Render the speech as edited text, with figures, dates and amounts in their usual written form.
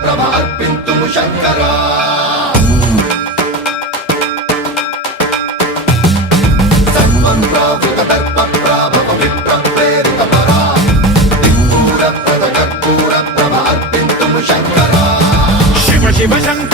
ప్రభ అర్పింతుము శంకరా సర్వం ప్రావృత దర్ప ప్రాభవ విప్రప్రేరిత పరా దిక్పూర ప్రద కర్పూర ప్రభ అర్పింతుము శంకరా శివ శివ శంకర